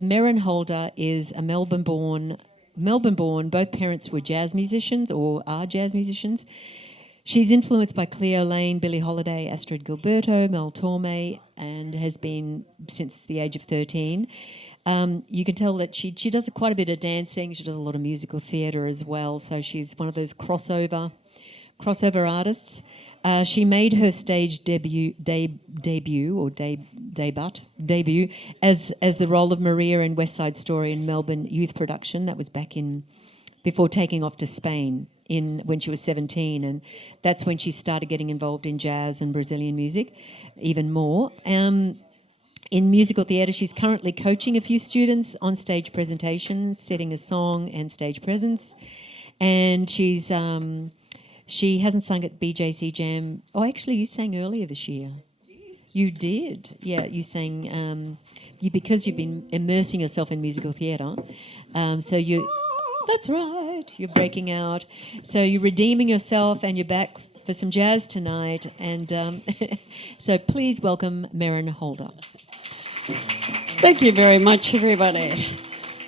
Merryn Holder is a Melbourne born. Both parents were jazz musicians or are jazz musicians. She's influenced by Cleo Lane, Billie Holiday, Astrid Gilberto, Mel Torme, and has been since the age of 13. You can tell that she does quite a bit of dancing. She does a lot of musical theatre as well. So she's one of those crossover artists. She made her stage debut as the role of Maria in West Side Story in Melbourne youth production. That was back in before taking off to Spain when she was 17, and that's when she started getting involved in jazz and Brazilian music even more. In musical theatre, she's currently coaching a few students on stage presentations, setting a song and stage presence, and she hasn't sung at BJC Jam. Oh, actually, you sang earlier this year. You did, yeah. You sang because you've been immersing yourself in musical theatre. So you. That's right. You're breaking out. So you're redeeming yourself, and you're back for some jazz tonight. And so please welcome Merryn Holder. Thank you very much, everybody.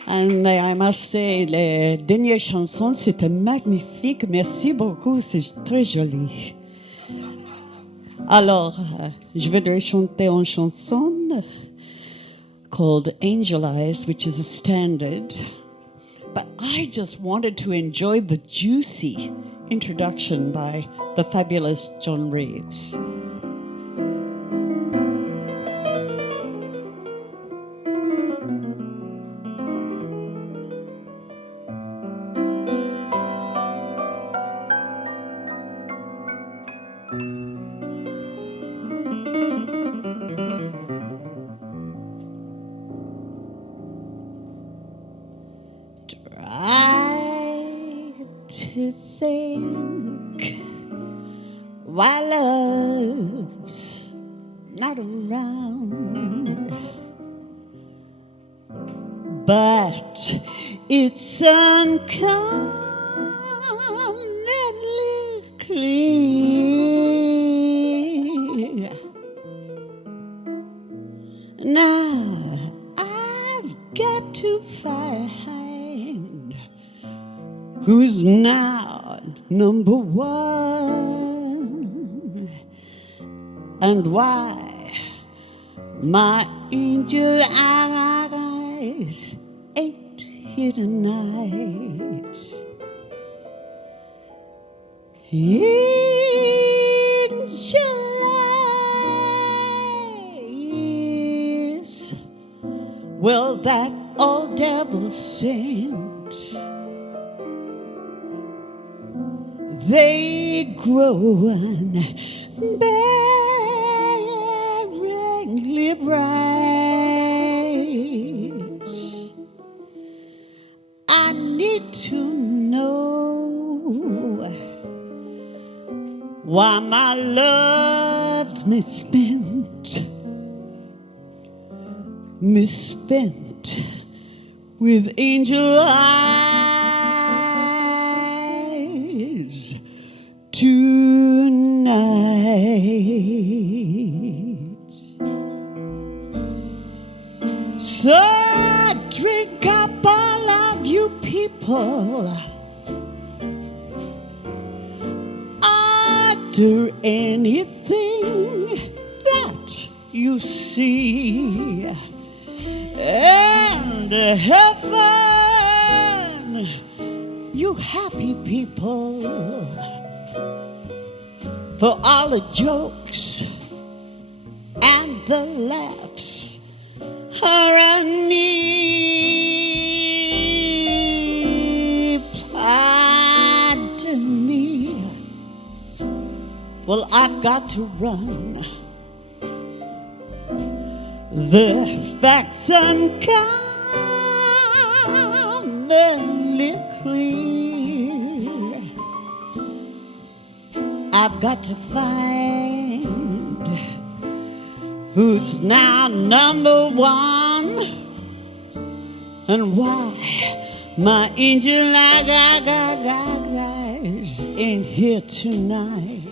And I must say, les dernières chansons, c'était magnifique. Merci beaucoup, c'est très joli. Alors, je voudrais chanter une chanson called Angel Eyes, which is a standard. But I just wanted to enjoy the juicy introduction by the fabulous John Reeves. To think why love's not around, but it's uncommonly clear. Now I've got to find who's now number one, and why my angel eyes ain't here tonight. Angel eyes, well, that old devil sent. They grow unbearably bright. I need to know why my love's misspent with angel eyes tonight. So drink up, all of you people. Order anything that you see, and have fun, you happy people. For all the jokes and the laughs are on me. Pardon me. Well, I've got to run. The facts uncommonly clear. I've got to find who's now number one, and why my angel eyes ain't here tonight.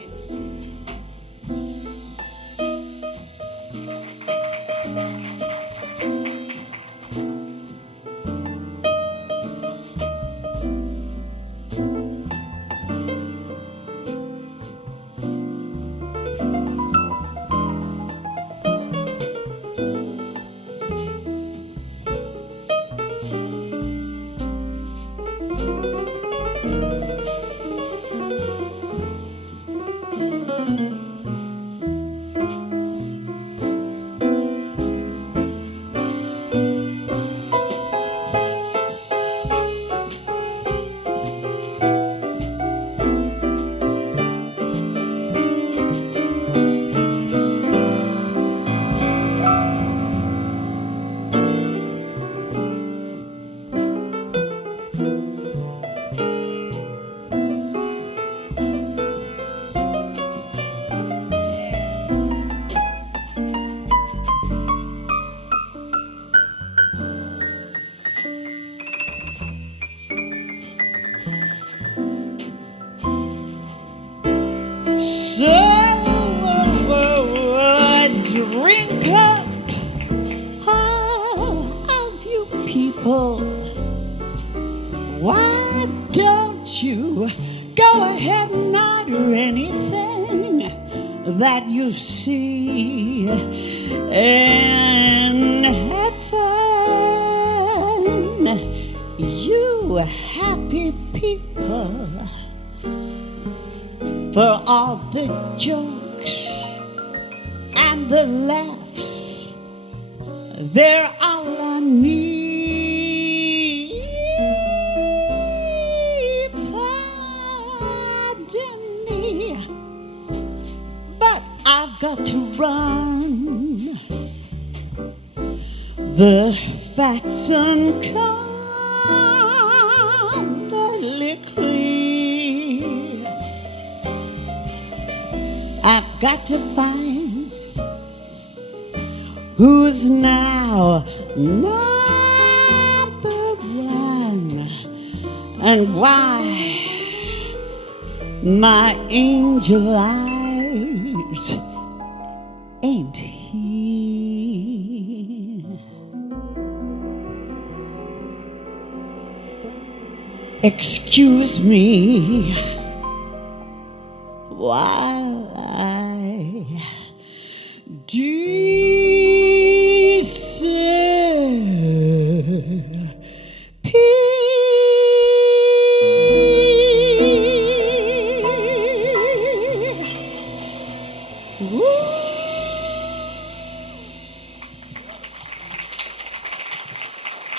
people, why don't you go ahead and utter anything that you see and have fun, you happy people, for all the jokes and the laughs, they're all on me. Pardon me, but I've got to run. The facts uncommonly clear. I've got to find who's now number one and why my angel eyes ain't here. Excuse me while I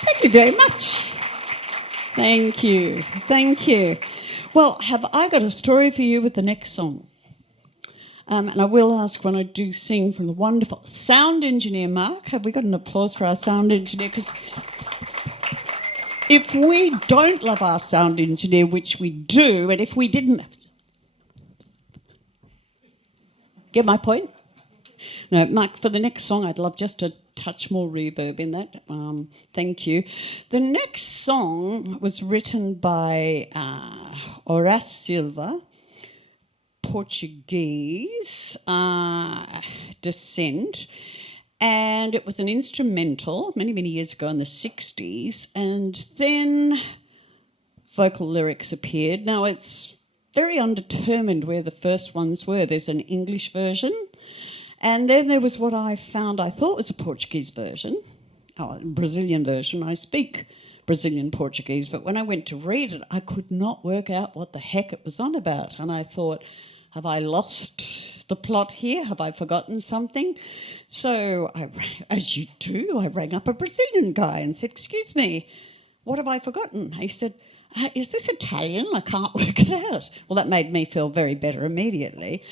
Thank you very much. Thank you. Thank you. Well, have I got a story for you with the next song? And I will ask when I do sing from the wonderful sound engineer, Mark. Have we got an applause for our sound engineer? Because if we don't love our sound engineer, which we do, and if we didn't... Get my point? No, Mark, for the next song, I'd love just a touch more reverb in that. Thank you. The next song was written by Horace Silva, Portuguese descent, and it was an instrumental many, many years ago in the 60s, and then vocal lyrics appeared. Now, it's very undetermined where the first ones were. There's an English version, and then there was what I found I thought was a Portuguese version, a Brazilian version. I speak Brazilian Portuguese, but when I went to read it, I could not work out what the heck it was on about. And I thought, have I lost the plot here? Have I forgotten something? So, as you do, I rang up a Brazilian guy and said, excuse me, what have I forgotten? He said, is this Italian? I can't work it out. Well, that made me feel very better immediately.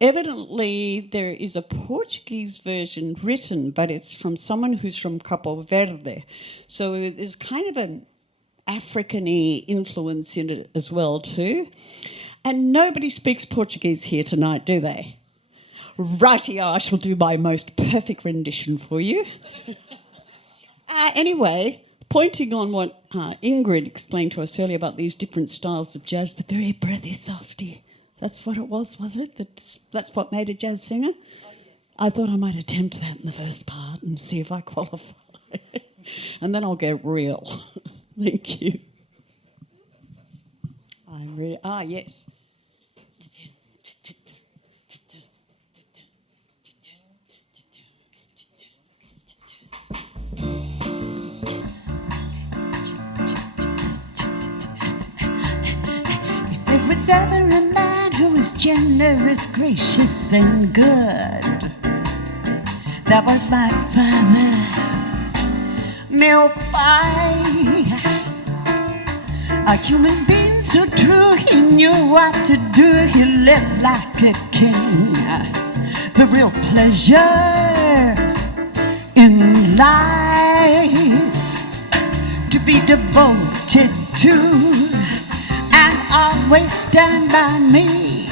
Evidently, there is a Portuguese version written, but it's from someone who's from Capo Verde. So there's kind of an African-y influence in it as well, too. And nobody speaks Portuguese here tonight, do they? Righty-o, I shall do my most perfect rendition for you. Anyway, pointing on what Ingrid explained to us earlier about these different styles of jazz, the very breathy softy. That's what it was it? That's what made a jazz singer? Oh, yeah. I thought I might attempt that in the first part and see if I qualify. And then I'll get real. Thank you. I'm ready. Yes. There was ever a man who was generous, gracious, and good. That was my father, meu pai. A human being so true, he knew what to do. He lived like a king. The real pleasure in life to be devoted to and always stand by me,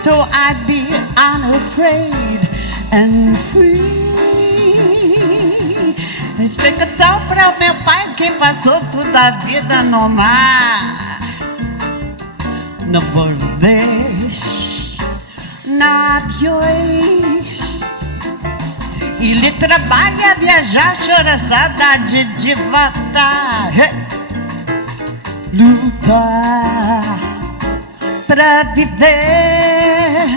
so I'd be unafraid and free. Explicação para o meu pai que passou toda a vida no mar, no Nordeste, na aviões. Ele trabalha, viaja, chora, saudade de voltar. Lutar pra viver,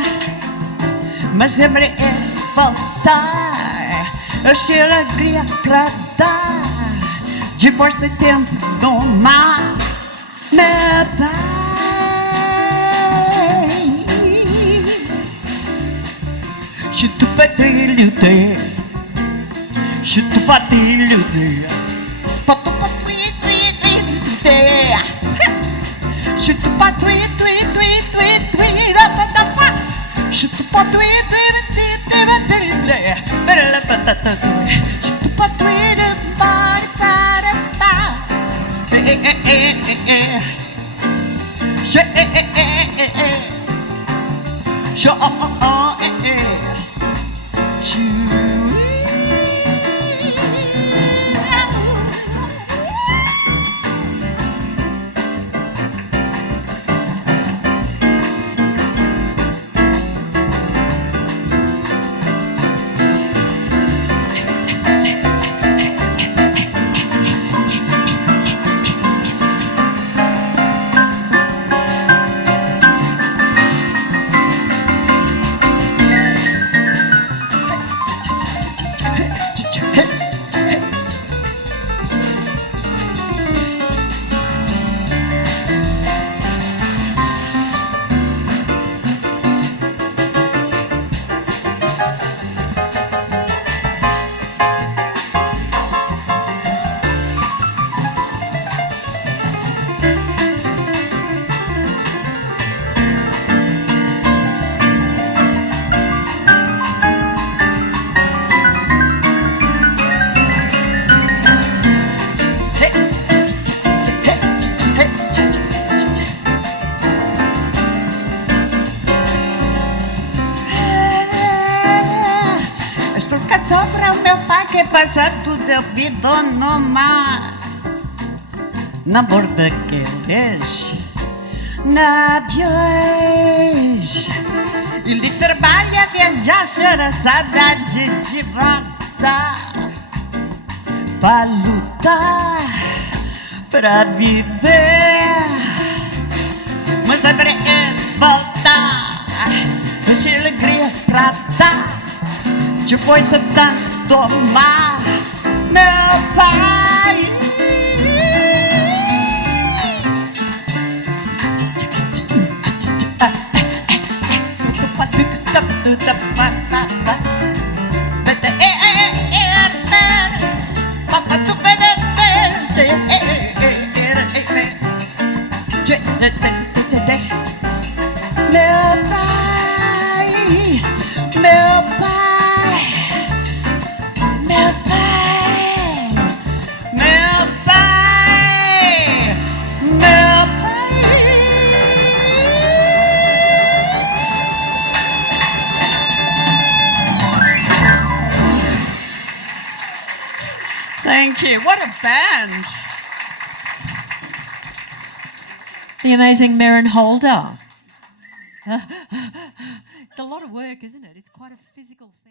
mas sempre é voltar. Eu cheio de alegria pra dar, depois de tempo no mar. Meu pai, je te patilho de, je te patilho de, pato patui tui tui de, je te patui tui tui tui tui da da da, je te patui tui tui tui de, bella patata tui, je te patui de ba ba ba, je Estou cansado para o meu pai que passa tudo a vida no mar. Na borda que és navios. Ele trabalha, viaja, chora, saudade de voltar. Para lutar, para viver, mas sempre é voltar. Deixa alegria pra dar, depois de tanto amar, meu pai. Meu pai, meu pai, meu pai, meu pai. Thank you. What a band. The amazing Merryn Holder. It's a lot of work, isn't it? It's quite a physical thing.